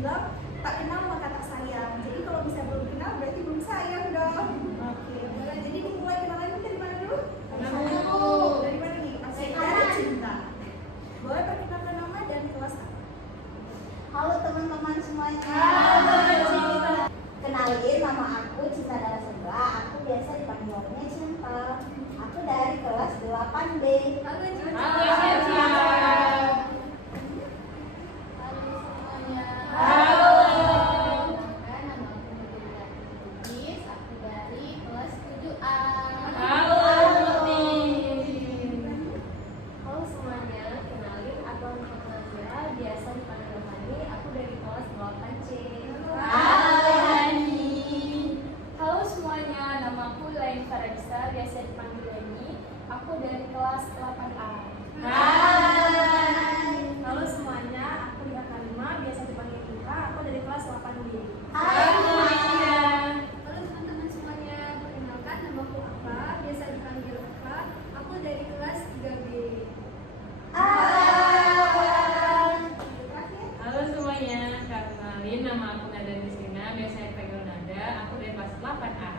bilang tak kenal maka tak sayang. Jadi kalau misalnya belum kenal berarti belum sayang dong. Oke, boleh. Jadi dimulai kenalan dari mana dulu? Dari mana nih? Oke, dari Cinta. Boleh perkenalkan nama dan kelas apa? Halo teman-teman semuanya. Kenalin, nama aku Cinta Darasundra. Aku biasa dipanggilnya Cinta. Aku dari kelas 8B. Halo Cinta. Halo Cinta. Halo semuanya. Halo. Perkenalkan, nama aku Nurul Lubis. Aku dari kelas 7A. Halo Mutin. Halo semuanya, kenalin aku Anka Nazira, biasa dipanggil Hani, aku dari kelas 8C. Halo semuanya, nama aku Lain Faradisa, biasa dipanggil Leni. Aku dari kelas 8A. Halo semuanya, aku Ida Kalima, biasa dipanggil Ika, aku dari kelas 8B. Halo teman-teman semuanya. Perkenalkan, nama aku Apa. Biasa dipanggil Apa. Aku dari kelas 3B. Halo semuanya, kenalin nama aku Nada Disina, biasa dipanggil Nada. Aku dari kelas 8A.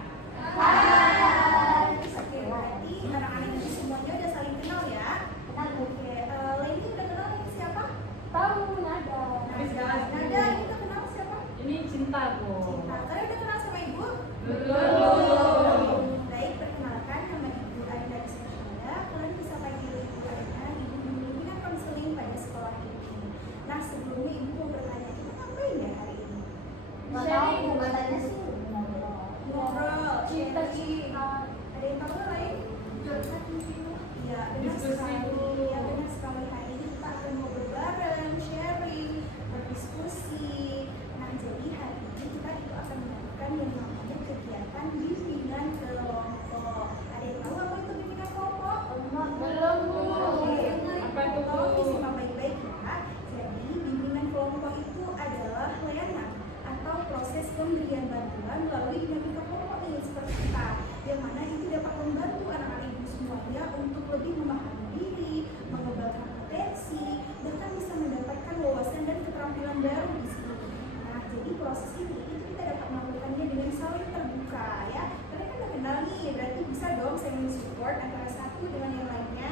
Oke, berarti anak-anak ini semuanya udah saling kenal ya. Oke, Leni udah kenal ini siapa? Tahu Nada. Nada, ini udah kenal siapa? Ini Cinta, Bu. Cinta. Kalian udah kenal sama ibu? Belum. Baik, perkenalkan nama Ibu Aina Disnanda. Kalian bisa panggil Ibu Aina, Ibu bimbingan konseling pada sekolah ini. Nah, sebelumnya Ibu mau bertanya, kita ngapain ya hari ini? Nggak tahu, katanya sih Ngobrol, Cinta sharing. Ada yang tahu lain? Iya, benar Diskusi sekali. dulu. Iya, benar sekali. Hari ini kita akan ngobrol bareng, sharing, berdiskusi. Nah, jadi hari ini kita itu akan melakukan yang namanya kegiatan bimbingan kelompok. Ada yang tahu apa itu bimbingan kelompok? Belum, Bu. Oke, Apa itu, Bu? disimak baik-baik ya. Jadi bimbingan kelompok itu adalah layanan atau proses pemberian bantuan melalui dinamika kelompok nih seperti kita, yang mana itu dapat membantu anak-anak ibu semuanya untuk lebih memahami diri, mengembangkan potensi, bahkan bisa mendapatkan wawasan dan keterampilan baru di sini. Nah, jadi proses ini itu kita dapat melakukannya dengan saling terbuka ya. Kalian kan udah kenal nih, berarti bisa dong saling support antara satu dengan yang lainnya.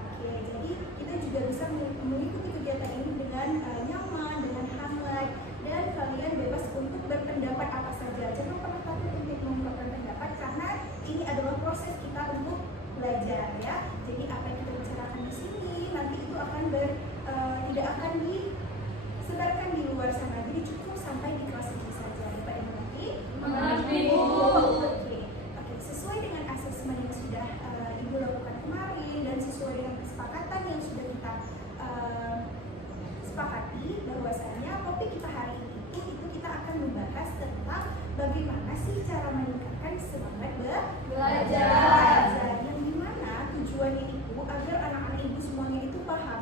Oke, jadi kita juga bisa mengikuti kegiatan ini dengan nyaman, dengan hangat, dan kalian bebas untuk berpendapat apa saja. Jangan pernah takut untuk mengungkapkan pendapat karena ini adalah proses kita untuk belajar ya. Jadi apa yang kita bicarakan di sini nanti itu akan tidak akan disebarkan di luar sana. Jadi cukup sampai di kelas ini saja. Pada mengerti? Mengerti, Bu. Oke, sesuai dengan asesmen yang sudah Ibu lakukan kemarin dan sesuai dengan kesepakatan yang sudah kita sepakati, bahwasanya topik kita hari ini itu kita akan membahas tentang bagaimana sih cara meningkatkan semangat belajar. Yang dimana tujuannya itu agar anak-anak ibu semuanya itu paham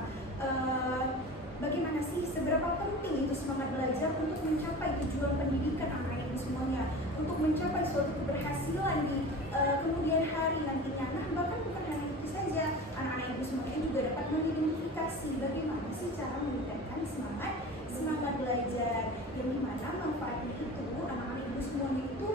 bagaimana sih seberapa penting itu semangat belajar untuk mencapai tujuan pendidikan anak-anak ibu semuanya, untuk mencapai suatu keberhasilan di kemudian hari nantinya. Nah, bahkan bukan hanya itu saja, anak-anak ibu semuanya juga dapat mengidentifikasi bagaimana sih cara meningkatkan semangat belajar, yang dimana manfaatnya itu anak-anak ibu semuanya itu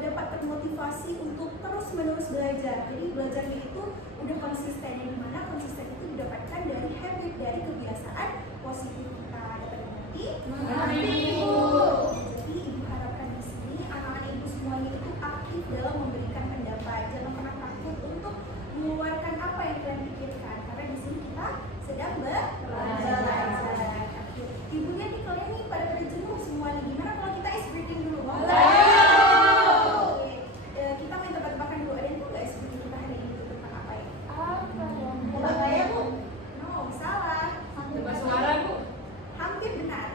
dapat termotivasi untuk terus-menerus belajar. Jadi belajarnya itu udah konsisten, yang dimana konsisten itu didapatkan dari habit, dari kebiasaan positif kita. Dapat mengerti? Mengerti, Bu. Jadi ibu harapkan di sini anak-anak ibu semuanya itu aktif dalam memberikan pendapat. Jangan pernah takut untuk mengeluarkan apa yang kalian pikirkan, karena di sini kita sedang belajar. Oke. Ibunya nih, kalian nih pada jenuh semua nih. Gimana kalau kita ice breathing dulu? Mau nggak? Oke. Kita main tebak-tebakan dulu. Ada yang tahu nggak ice breathing kita hari ini itu tentang apa ya? Coba saya Bu. No, salah. Coba suara, Bu. Hampir benar.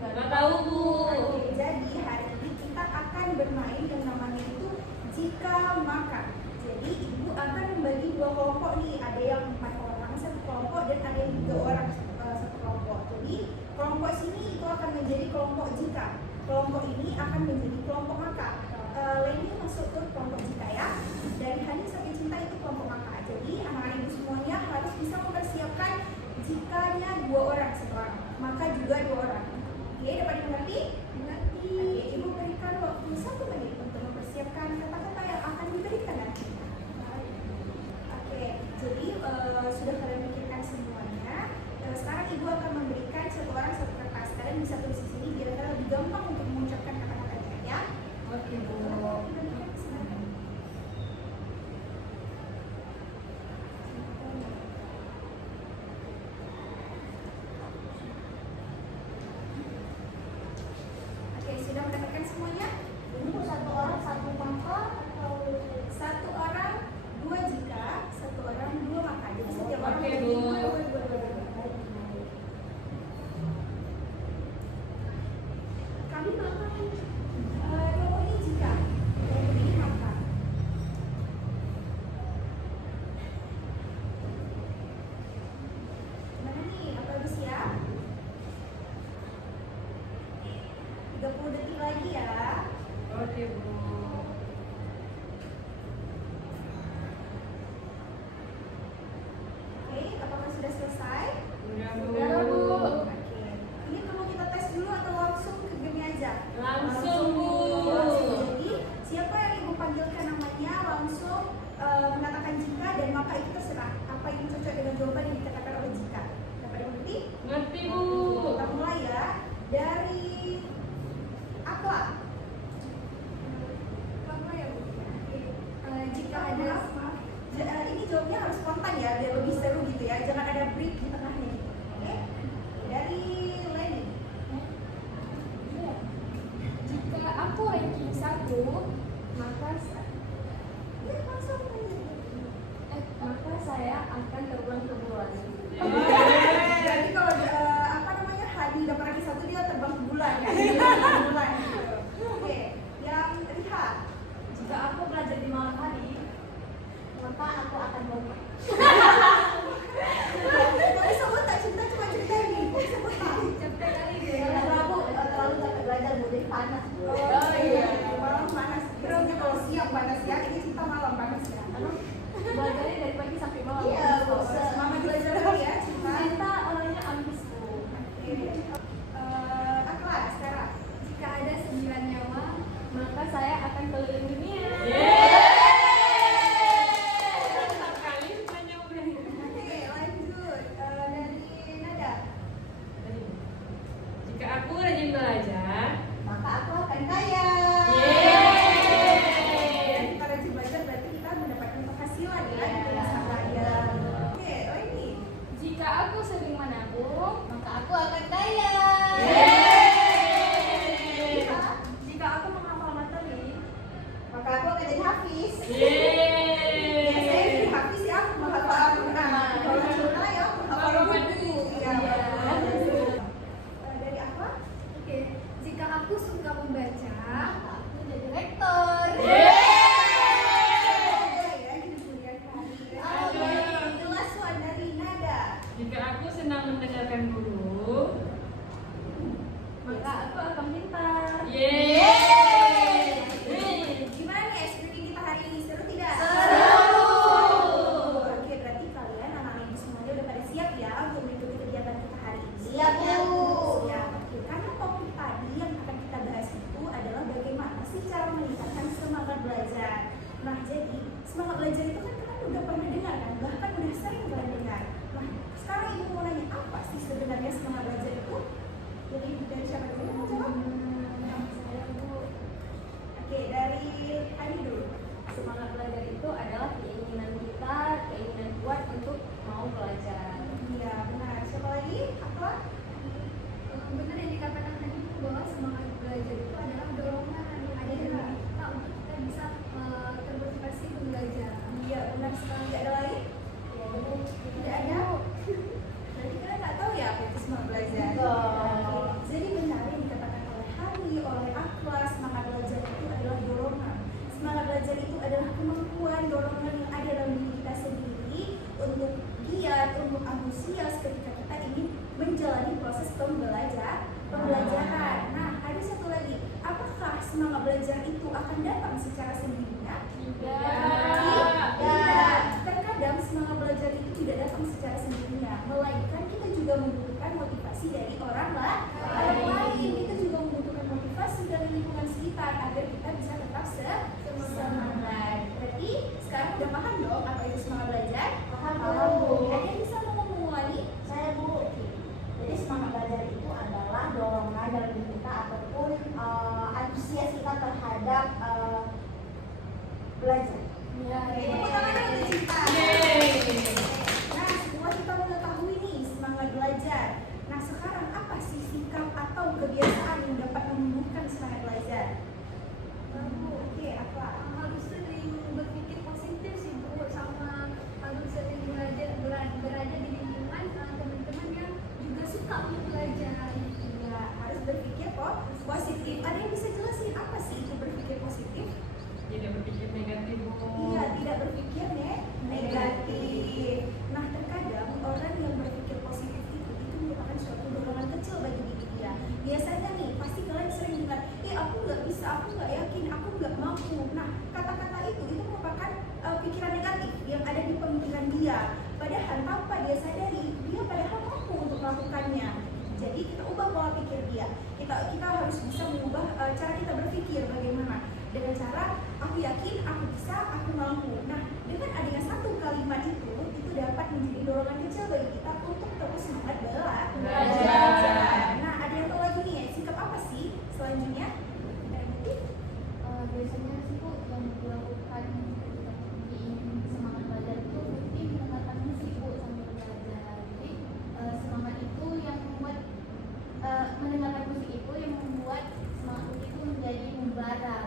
Nggak tahu, Bu. Oke, jadi hari ini kita akan bermain yang namanya itu jika maka. Jadi ibu akan membagi dua kelompok nih. Ada yang 4 orang satu kelompok dan ada yang 3 orang satu kelompok. Jadi kelompok sini itu akan menjadi kelompok jika. Kelompok ini akan menjadi kelompok maka. Leni masuk ke kelompok jika ya. Dari Hani sampai Cinta itu kelompok maka. Jadi anak-anak ibu semuanya harus bisa mempersiapkan jikanya 2 orang satu orang. Maka 30 detik lagi ya. Oke, Bu. Oke, apakah sudah selesai? Udah, Bu. Udah, Bu. Oke. Ini perlu kita tes dulu atau langsung ke game aja? Langsung, Bu. Langsung. Jadi, siapa yang Ibu panggilkan namanya langsung mengatakan jika dan maka itu terserah apa yang cocok dengan jawaban yang dikatakan oleh jika. Dapat dimengerti? Ngerti, Bu. Kita mulai ya dari Akla. Apa ya, Bu? Jika ada ini jawabnya harus spontan ya biar lebih seru gitu ya. Jangan ada break di tengahnya gitu. Oke? Dari Leni. Iya. Jika aku ranking 1, maka Ya, langsung aja. maka saya akan terbang ke bulan. Jadi kalau apa namanya Hadi dapat ranking 1 dia terbang ke bulan ya. Terbang ke bulan gitu. Oke, yang Riha. Jika aku belajar di malam hari, maka aku akan bohong. Tapi sebut tak cinta cuma cerita ini. Sebut tak. Capek kali deh. Terlalu capek belajar Bu, jadi panas Bu. Oh iya, malam panas. Biasanya kalau siang panas ya, ini kita malam panas ya. Belajarnya dari pagi sampai malam. Iya, Bu. Semangat belajar lagi ya, cinta. Cinta orangnya ambis, Bu. Akla, sekarang. Jika ada 9 nyawa, Maka saya akan keliling dunia. Mantap kali tanya udah. Oke, lanjut. Dari Nada. Jika aku rajin belajar, Maka aku akan kaya. Ya, kita rajin belajar berarti kita mendapatkan penghasilan ya. Kita bisa belajar. Oke, ini. Jika aku sering menabung, Maka aku akan kaya. Jika aku menghafal materi, Maka aku akan jadi hafiz. Biasanya jadi habis ya, menghafal Al-Quran. Kalau Cina ya, menghafal buku. Iya. Dari apa? oke. Jika aku suka membaca, Maka aku jadi rektor. Jelas Wan, dari Nada. jika aku senang mendengarkan guru, maka aku akan pintar. Gimana nih SPP kita hari ini? Seru tidak? Seru. Oke, berarti kalian anak-anak ibu semuanya udah pada siap ya untuk mengikuti kegiatan kita hari ini? Siap, Bu. Siap. Oke, karena topik tadi yang akan kita bahas itu adalah bagaimana sih cara meningkatkan semangat belajar. Nah, jadi semangat belajar itu kan kalian udah pernah dengar kan? Bahkan udah sering kalian dengar. Nah, sekarang ibu mau nanya apa sih sebenarnya semangat belajar itu? Jadi dari siapa dulu yang mau jawab? saya Bu. Oke, dari Adi dulu. Semangat belajar itu adalah keinginan kita, keinginan kuat untuk mau belajar. Iya, benar. Siapa lagi? Apa? benar yang dikatakan tadi Bu, bahwa semangat belajar itu adalah dorongan yang ada dalam diri kita untuk kita bisa termotivasi untuk belajar. Iya, benar sekali. Tidak ada lagi? Ya, benar. Tidak ada? Berarti kalian nggak tahu ya apa itu semangat belajar? Betul. Oke, jadi benar yang dikatakan oleh Hari, oleh Akla, semangat belajar itu adalah dorongan. Semangat belajar itu adalah kemampuan dorongan yang ada dalam diri kita sendiri untuk giat, untuk antusias ketika kita ingin menjalani proses pembelajaran. Nah, ada satu lagi. Apakah semangat belajar itu akan datang secara sendirinya? Tidak. Terkadang semangat belajar itu tidak datang secara sendirinya, melainkan kita juga membutuhkan motivasi dari orang lain. Kita juga membutuhkan motivasi dari lingkungan sekitar agar kita bisa tetap semangat. Berarti sekarang udah paham dong apa itu semangat belajar? Paham, Bu. Bu. Ada yang bisa ngomong lagi? Saya Bu. Jadi semangat belajar itu adalah dorongan dalam diri kita ataupun antusias kita terhadap belajar. Ya, Tepuk tangan untuk Cinta. Nah, setelah kita mengetahui nih semangat belajar. Nah, sekarang apa sih sikap atau kebiasaan yang dapat menumbuhkan semangat belajar? Oke, apa? Harus sering berpikir positif sih Bu, sama harus sering berada di lingkungan teman-teman yang juga suka untuk belajar. Ya, harus berpikir positif. Ada yang bisa jelasin apa sih itu berpikir positif? tidak berpikir negatif, Bu. Iya, tidak berpikir negatif. Nah, terkadang orang yang berpikir positif itu merupakan suatu dorongan kecil bagi diri dia. Biasanya nih, pasti kalian sering dengar pola pikir dia. Kita harus bisa mengubah cara kita berpikir bagaimana. Dengan cara aku yakin, aku bisa, aku mampu. Nah, dengan adanya satu kalimat itu dapat menjadi dorongan kecil bagi kita untuk terus semangat belajar. Nah, ada yang tahu lagi nih, sikap apa sih selanjutnya? Biasanya sih Bu yang dilakukan ketika ingin semangat belajar itu rutin mendengarkan musik Bu sambil belajar. Jadi semangat itu yang membuat mendengarkan musik itu yang membuat semangat itu menjadi membara.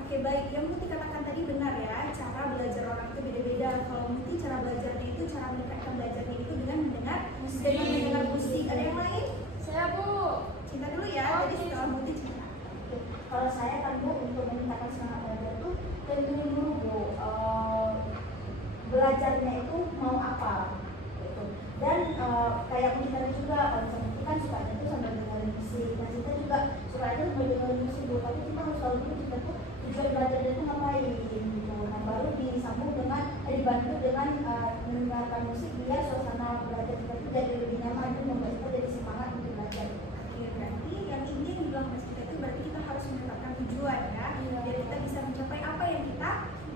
Oke, baik, yang Muti katakan tadi benar ya, cara belajar orang itu beda-beda. Kalau Muti cara belajarnya itu, cara meningkatkan belajarnya itu dengan mendengar musik. Ada yang lain? Saya Bu. Cinta dulu ya, jadi setelah Muti cinta. Kalau saya kan Bu untuk meningkatkan semangat belajar itu tentuin dulu Bu belajarnya itu mau apa gitu. Dan kayak kita juga kalau misalnya itu kan suka itu sambil dengerin musik, dan kita juga suka itu sambil dengerin musik Bu, tapi kita harus tahu dulu kita tuh tujuan belajarnya itu ngapain gitu. Nah baru disambung dengan dibantu dengan mendengarkan musik biar suasana belajar kita itu jadi lebih nyaman, itu membuat kita jadi semangat untuk belajar. Oke, berarti yang ini yang dibilang Mas kita itu berarti kita harus menetapkan tujuan ya, biar kita bisa mencapai apa yang kita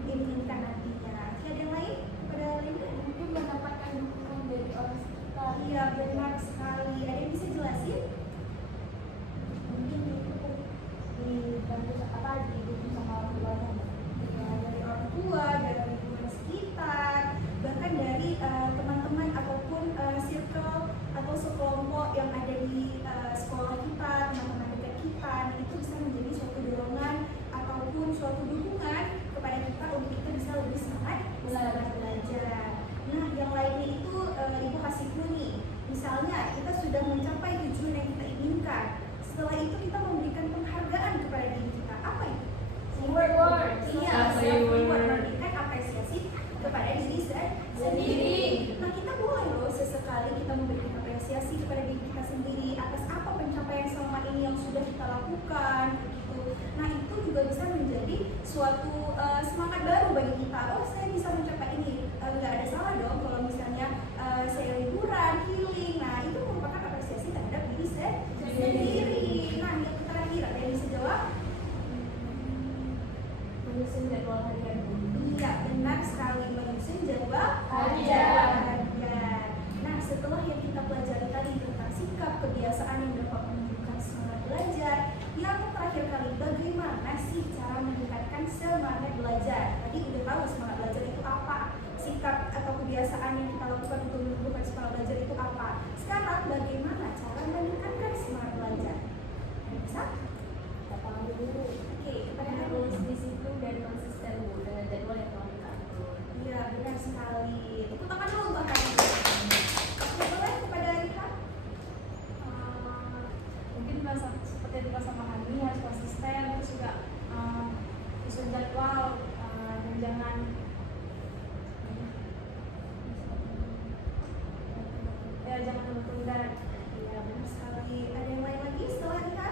inginkan nantinya. Ada yang lain? Pada lainnya? Mungkin mendapatkan dukungan dari orang sekitar. Iya, benar sekali. Ada yang bisa jelasin? Mungkin itu dibantu didukung sama orang tuanya. Ya, dari orang tua, dari lingkungan sekitar, bahkan dari teman-teman ataupun circle atau sekelompok yang ada di sekolah kita, teman-teman dekat kita. Nah, itu bisa menjadi suatu dorongan ataupun suatu dukungan kepada kita untuk kita bisa lebih semangat belajar. Nah, yang lainnya itu Ibu kasih clue nih. Misalnya kita sudah mencapai tujuan yang kita inginkan. Setelah itu kita memberikan penghargaan kepada diri kita. Apa itu? Reward. Iya, self-reward, memberikan apresiasi kepada diri sendiri. Nah, kita boleh loh sesekali kita memberikan apresiasi kepada diri kita sendiri atas apa pencapaian selama ini yang sudah kita lakukan, gitu. Nah, itu juga bisa menjadi suatu semangat baru bagi kita. Oh, saya bisa mencapai ini. Nggak ada salah dong kalau misalnya saya liburan, healing. Nah, itu merupakan apresiasi terhadap diri sendiri. Nah, yang terakhir ada yang bisa jawab? Menyusun jadwal harian Bu. Iya, benar sekali, menyusun jadwal Harian. Nah, setelah yang kita pelajari tadi tentang sikap kebiasaan yang dapat menunjukkan semangat belajar, yang terakhir kali bagaimana sih cara meningkatkan semangat belajar? Tadi udah tahu semangat belajar itu apa, sikap atau kebiasaan yang kita lakukan untuk menumbuhkan semangat belajar itu apa. Sekarang bagaimana cara meningkatkan semangat belajar? Bisa? Kita panggil dulu. Oke, kepada Harus Harun. disiplin dan konsisten Bu dengan jadwal yang telah kita atur. Iya, benar sekali. Tepuk tangan dulu untuk Harun. Oke, boleh kepada Rika? Mungkin seperti yang dibahas sama Hani harus konsisten, terus juga susun jadwal dan jangan tunda-tunda. Iya, benar sekali. Ada yang lain lagi setelah Rika?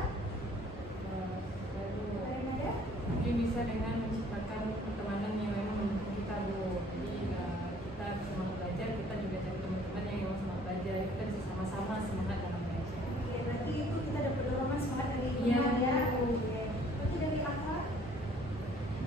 Ada yang ada? Mungkin bisa dengan menciptakan pertemanan yang memang mendukung kita Bu. Jadi kita semangat belajar, kita juga cari teman-teman yang memang semangat belajar, kita bisa sama-sama semangat dalam belajar. Oke, berarti itu kita dapat dorongan semangat dari Iya, rumah ya. betul. Oke. Berarti dari akar?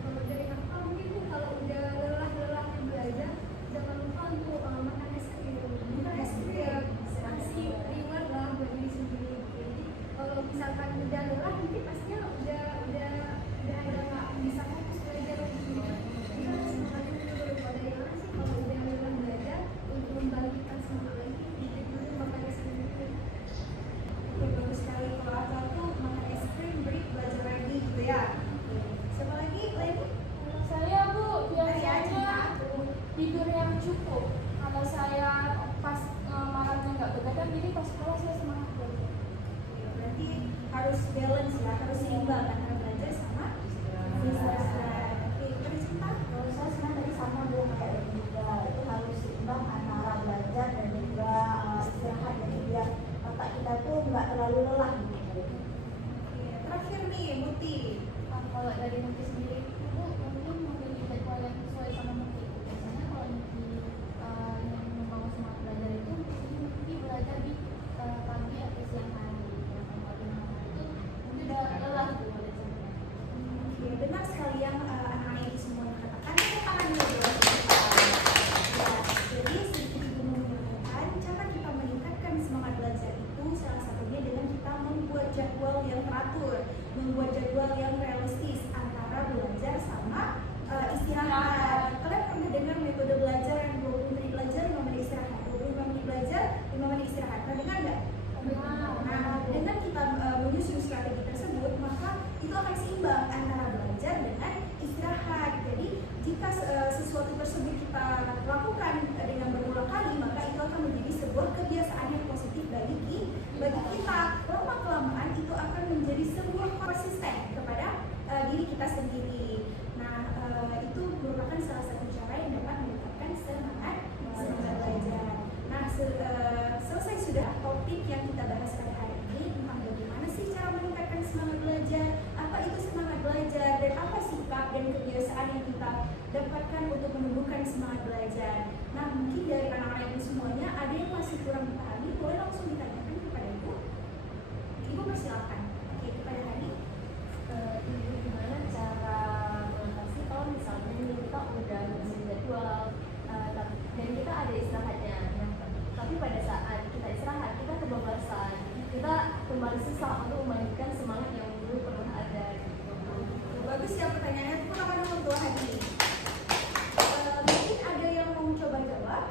Kalau dari aku mungkin Bu, kalau udah lelah-lelahnya belajar, jangan lupa untuk makan es krim. Makan es krim. Ya, kasih reward lah buat diri sendiri. Jadi kalau misalkan udah lelah, nanti pastinya udah nggak bisa fokus belajar lagi. Jadi harus semangatin dulu. Kalau yang lain sih kalau udah lelah belajar, untuk membangkitkan semangat lagi, jadi makan es krim dulu. Oke, bagus sekali. Kalau akar tuh makan es krim, break, belajar lagi gitu ya. Oke. Siapa lagi? Leni? Kalau saya Bu, biasanya tidur yang cukup. Kalau saya pas malamnya nggak begadang, jadi pas sekolah saya semangat belajar. Oke, berarti harus balance ya, harus seimbang antara belajar sama istirahat. Oke, kepada Cinta? Kalau saya sebenarnya tadi sama Bu kayak Edi juga, itu harus seimbang antara belajar dan juga istirahat, jadi biar otak kita tuh nggak terlalu lelah gitu. Oke, terakhir nih, Muti. Kalau dari Muti sendiri Bu, mungkin memilih jadwal yang sesuai sama Muti. Biasanya kalau Muti yang membangun semangat belajar itu, Muti belajar di pagi Nah, dengan kita menyusun strategi tersebut, maka itu akan seimbang antara belajar dengan istirahat. Jadi jika sesuatu tersebut kita lakukan dengan berulang kali, maka itu akan menjadi sebuah kebiasaan yang positif bagi kita. Lama kelamaan itu akan menjadi sebuah konsisten kepada diri kita sendiri. Nah, itu merupakan salah satu cara yang dapat meningkatkan semangat belajar. Nah, selesai sudah topik yang kita bahas pada hari ini tentang bagaimana sih cara meningkatkan semangat belajar, apa itu semangat belajar, dan apa sikap dan kebiasaan yang kita dapatkan untuk menumbuhkan semangat belajar. Nah, mungkin dari anak-anak ibu semuanya ada yang masih kurang dipahami, boleh langsung ditanyakan kepada ibu. Ibu persilakan. Oke, kepada Hani. Ibu, gimana cara mengatasi kalau misalnya kita udah ngisi jadwal dan kita ada istirahatnya, tapi pada saat kita istirahat kita kebablasan, kita kembali susah untuk melanjutkan semangat yang dulu pernah ada gitu. Bagus ya pertanyaannya, itu apa nomor 2 Hani? Mungkin ada yang mau coba jawab?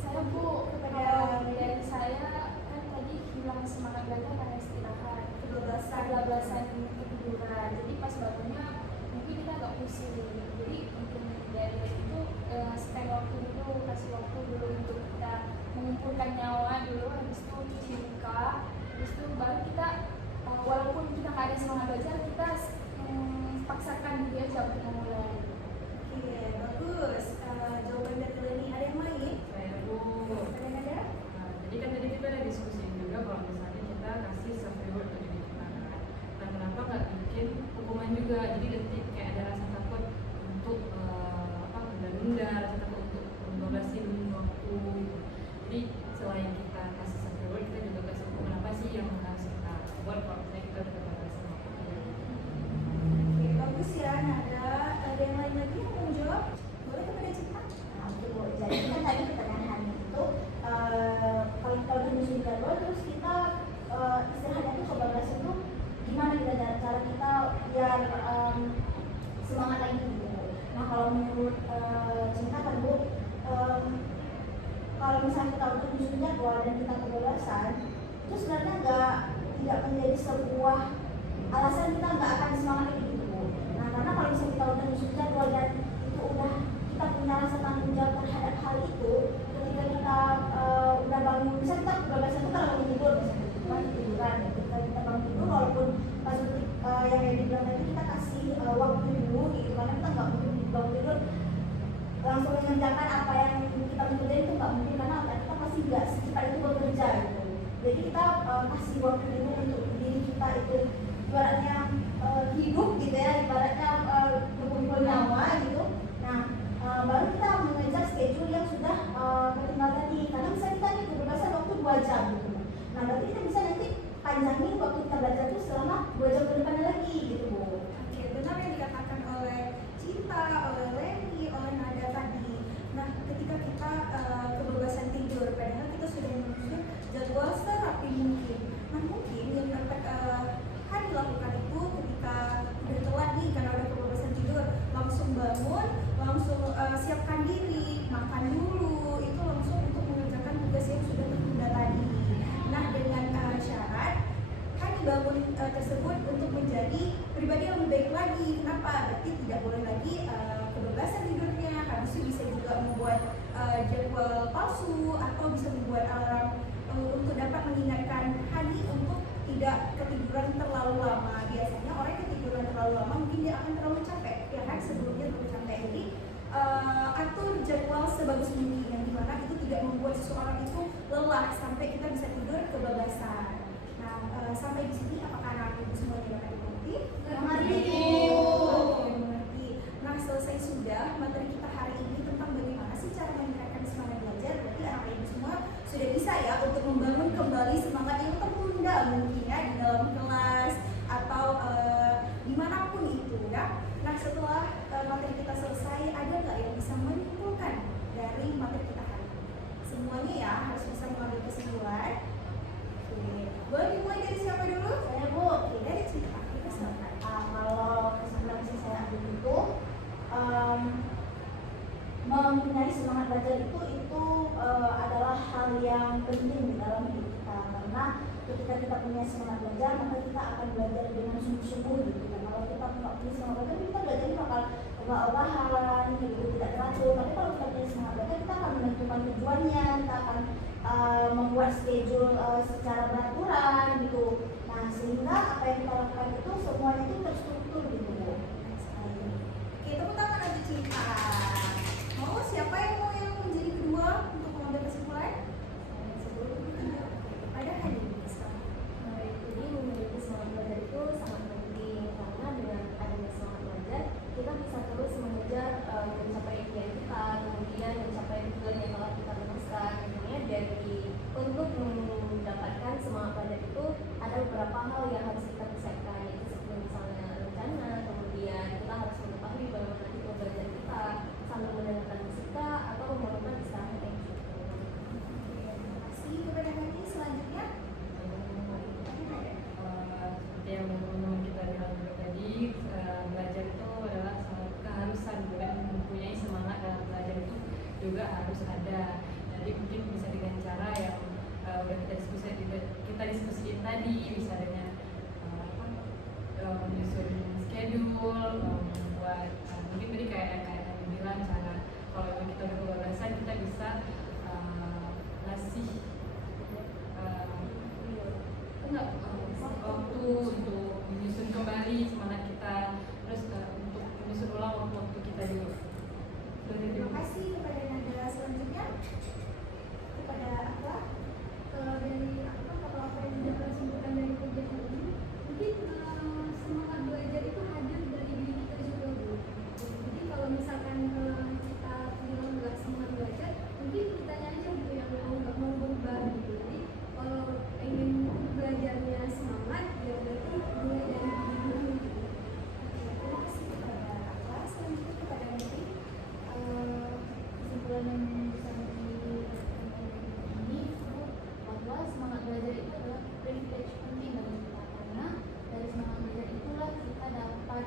Saya Bu, kepada dari saya kan tadi hilang semangat belajar karena istirahat, kebablasan ketiduran. Jadi pas bangunnya mungkin kita agak pusing. Jadi untuk dari itu spend waktu dulu, kasih waktu dulu untuk kita mengumpulkan nyawa dulu, habis itu cuci muka, habis itu baru kita walaupun kita nggak ada semangat belajar, kita paksakan diri aja untuk memulai. Oke, bagus. Jawaban dari Leni, ada yang lain? Saya Bu. Ada? Jadi kan tadi kita ada diskusi juga kalau misalnya kita kasih self reward ke diri kita kan. Nah, kenapa nggak bikin hukuman juga? Jadi nanti kayak ada rasa takut untuk menunda, rasa takut untuk membabasin waktu. Jadi selain kita kasih self reward, kita juga kasih hukuman apa sih yang harus kita buat kalau misalnya kita udah kebabasan waktu. Oke, bagus ya. Ada yang lain lagi yang mau jawab? Boleh kepada Cita? Nah, oke Bu. Jadi kan tadi pertanyaan Hani itu kalau kita udah menyusun jadwal terus kita istirahatnya tuh kebablasan itu gimana cara kita biar semangat lagi gitu. Nah, kalau menurut Cinta kan Bu, kalau misalnya kita udah menyusun jadwal dan kita kebablasan, itu sebenarnya tidak menjadi sebuah alasan kita nggak akan semangat lagi gitu Bu. Nah, karena kalau misalnya kita udah menyusun jadwal dan itu udah kita punya rasa tanggung jawab terhadap hal itu, ketika kita udah bangun, misalnya kita kebablasan itu kalau bangun tidur misalnya itu kan tiduran ya, ketika kita bangun tidur walaupun pas yang dibilang tadi kita kasih waktu dulu gitu, karena kita nggak mungkin bangun tidur langsung mengerjakan apa yang kita kerjain, itu nggak mungkin karena otak kita pasti nggak secepat itu bekerja gitu. Jadi kita kasih waktu dulu untuk diri kita itu ibaratnya hidup gitu ya, ibaratnya berkumpul nyawa gitu. Nah, baru kita mengejar schedule yang sudah ketinggal tadi, karena misalnya kita nih kebebasan waktu 2 jam gitu. Nah, berarti kita bisa nanti panjangin waktu kita belajar itu selama 2 jam ke depannya lagi gitu Bu. Oke, benar yang dikatakan oleh Cinta, oleh Leni, oleh Nada tadi. Nah, ketika kita kebebasan tidur, padahal kita sudah menyusun jadwal serapi mungkin. Nah, mungkin yang dapat Hani lakukan itu ketika udah telat nih karena udah kebebasan tidur, langsung bangun, langsung siapkan diri, makan dulu, itu langsung untuk mengerjakan tugas yang sudah tertunda tadi. Nah, dengan syarat Hani bangun tersebut untuk menjadi pribadi yang lebih baik lagi. Kenapa? Berarti tidak boleh lagi kebebasan tidurnya. Habis itu bisa juga membuat jadwal palsu atau bisa membuat alarm untuk dapat mengingatkan Hani untuk tidak ketiduran terlalu lama. Biasanya orang yang ketiduran terlalu lama mungkin dia akan terlalu capek, ya kan, sebelumnya terlalu capek. Jadi atur jadwal sebagus mungkin yang dimana itu tidak membuat seseorang itu lelah sampai kita bisa tidur kebablasan. Nah, sampai di sini apakah anak ibu semuanya dapat dimengerti? Mengerti. Oke, mengerti. Nah, selesai sudah materi kita hari ini tentang bagaimana sih cara meningkatkan semangat belajar. Berarti anak ibu semua sudah bisa ya untuk membangun kembali semangat yang tertunda mungkin ya di dalam kelas atau dimanapun itu ya. Nah, setelah materi kita selesai, ada nggak yang bisa menyimpulkan dari materi kita hari ini? Semuanya ya harus bisa mengambil kesimpulan. Oke, boleh dimulai dari siapa dulu? Saya Bu. Oke, dari Cinta. Kita silakan. Kalau kesimpulan yang saya ambil itu mempunyai semangat belajar itu adalah hal yang penting dalam ketika kita punya semangat belajar maka kita akan belajar dengan sungguh-sungguh gitu kan. Kalau kita nggak punya semangat belajar kita belajarnya bakal ogah-ogahan gitu, tidak teratur. Tapi kalau kita punya semangat belajar kita akan menentukan tujuannya, kita akan membuat schedule secara beraturan gitu. Nah sehingga apa yang kita lakukan itu semuanya itu terstruktur gitu. Oke, tepuk tangan untuk Cinta. Mau siapa yang menjadi kedua untuk mengambil kesimpulan? Ada Hani sekarang. Jadi memiliki semangat belajar itu sangat penting karena dengan adanya semangat belajar kita bisa terus mengejar mencapai impian kita, kemudian mencapai tujuan yang telah kita rumuskan. Intinya dari untuk mendapatkan semangat belajar itu ada beberapa hal yang harus kita persiapkan, yaitu seperti misalnya rencana, kemudian kita harus mengetahui bagaimana tipe belajar kita sambil mendengarkan musik atau melakukan istirahat yang cukup. Terima kasih kepada Hani. Selanjutnya Seperti yang teman-teman kita bilang juga tadi, belajar itu adalah salah keharusan, bukan mempunyai semangat dalam belajar itu juga harus ada. Jadi mungkin bisa dengan cara yang udah kita diskusiin tadi, bisa dengan menyusun schedule, membuat mungkin tadi kayak yang bilang cara kalau memang kita udah kebablasan kita bisa ngasih waktu untuk menyusun kembali semangat kita, terus untuk menyusun ulang waktu kita juga. terima kasih kepada Nada. Selanjutnya kepada apa? Kalau dari apa yang sudah disebutkan dari kegiatan ini, mungkin semangat belajar itu hadir dari diri kita juga, Bu. Jadi kalau misalkan kita bilang nggak semangat belajar, mungkin kita aja gitu yang nggak mau berubah gitu. Jadi kalau ingin belajarnya semangat, ya berarti mulai dari diri dulu gitu. Terima kasih kepada apa? Selanjutnya kepada Nanti. Kesimpulan yang bisa ini bahwa semangat belajar itu adalah privilege penting bagi kita, karena dari semangat belajar itulah kita dapat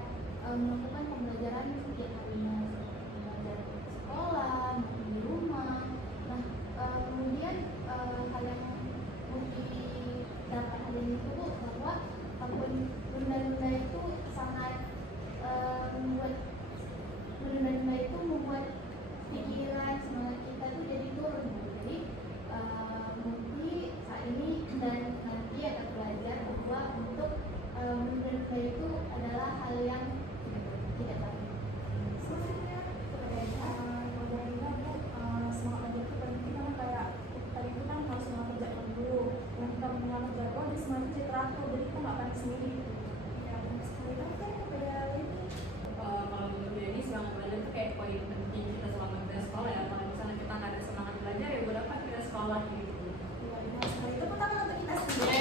melakukan pembelajaran setiap harinya, seperti belajar di sekolah maupun di rumah. Nah kemudian hal yang mungkin dapat adanya itu bahwa menunda-nunda itu sangat menunda-nunda itu membuat pikiran semangat kita tuh jadi turun. Jadi mungkin saat ini dan nanti akan belajar bahwa untuk menunda itu adalah hal yang tidak baik. Selanjutnya kepada semangat belajar itu penting kan kayak tadi itu kan harus mengerjakan dulu. Yang kita mengerjakan jadwal di semangat itu teratur, jadi kita nggak panik sendiri. Ya, benar sekali. Kan kepada Leni. Kalau menurut ini semangat belajar itu kayak poin penting kita selama kita sekolah ya. Kalau misalnya kita nggak ada semangat belajar ya buat apa kita sekolah gitu. Ya, benar sekali. Tepuk tangan untuk kita sendiri.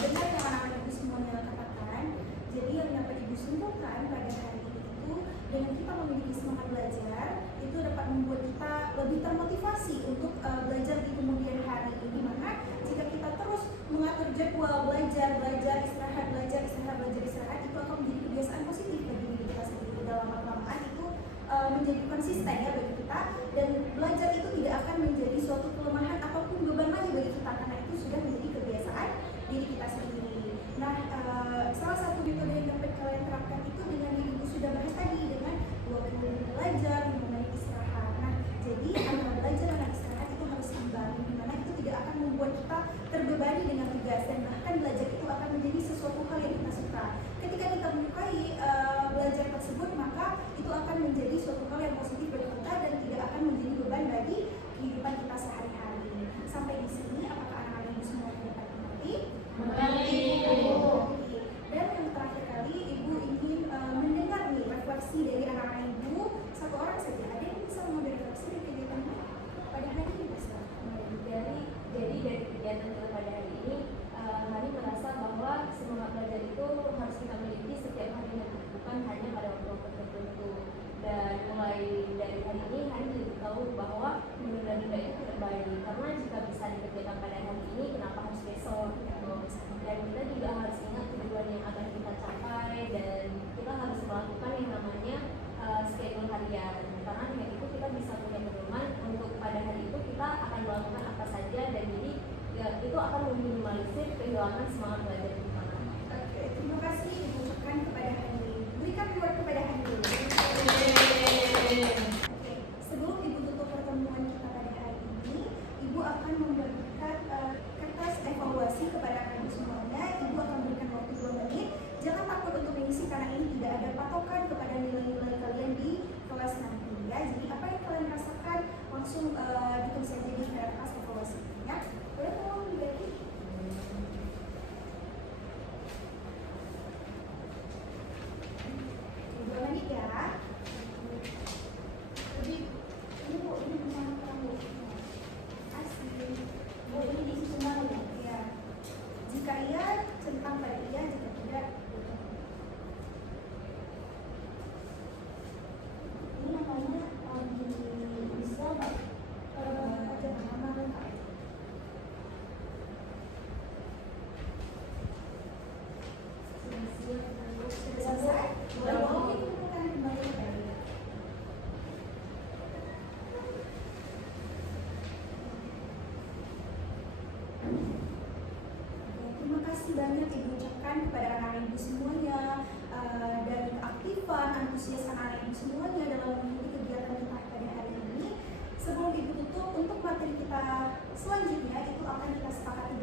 Benar yang anak-anak ibu semuanya katakan. Jadi yang dapat ibu simpulkan pada hari ini itu dengan kita memiliki semangat belajar itu dapat membuat kita lebih termotivasi untuk belajar di kemudian hari ini. Dimana jika kita terus mengatur jadwal belajar istirahat itu akan menjadi kebiasaan positif bagi diri kita sendiri. Dalam lama-lamaan itu menjadi konsisten ya bagi kita, dan belajar itu tidak akan menjadi suatu kelemahan ataupun beban lagi bagi kita karena itu sudah menjadi kebiasaan diri kita sendiri. Nah, salah satu metode yang dapat kalian terapkan itu dengan yang ibu sudah bahas tadi, dengan waktu belajar mengenai istirahat. Nah, jadi antara belajar dan istirahat itu harus seimbang, di mana itu tidak akan membuat kita terbebani dengan tugas, dan bahkan belajar itu akan menjadi sesuatu hal yang kita suka. Ketika kita menyukai belajar tersebut, maka itu akan menjadi suatu hal yang positif bagi kita dan tidak akan menjadi beban bagi kehidupan kita sehari-hari. Sampai di sini, apakah anak-anak ibu semua dapat mengerti? Mengerti. Dan yang terakhir kali, ibu ingin mendengar nih refleksi dari anak-anak ibu, satu orang saja. Ada yang bisa mengambil refleksi dari kegiatan ini? Pada hari ini bisa. Jadi dari kegiatan kita pada hari ini, Hani merasa bahwa semangat belajar itu harus kita miliki setiap harinya, bukan hanya pada waktu-waktu tertentu. Dan mulai dari hari ini, Hani jadi tahu bahwa menunda-nunda itu tidak baik, karena jika bisa dikerjakan pada hari ini, kenapa harus besok? Dan kita juga harus ingat tujuan yang akan kita capai, dan kita harus melakukan yang namanya schedule harian. Karena dengan itu kita bisa punya pedoman untuk pada hari itu kita akan melakukan apa saja, dan jadi ya, itu akan meminimalisir Jika iya, centang pada iya, jika tidak, Ini namanya bisa nggak? aja nama lengkap aja. Sudah selesai? Boleh kita akan kembali ke tadi. Terima kasih banyak Ibu ucapkan kepada anak-anak Ibu semuanya, dan keaktifan, antusias anak-anak Ibu semuanya dalam mengikuti kegiatan kita pada hari ini. Sebelum Ibu tutup, untuk materi kita selanjutnya itu akan kita sepakati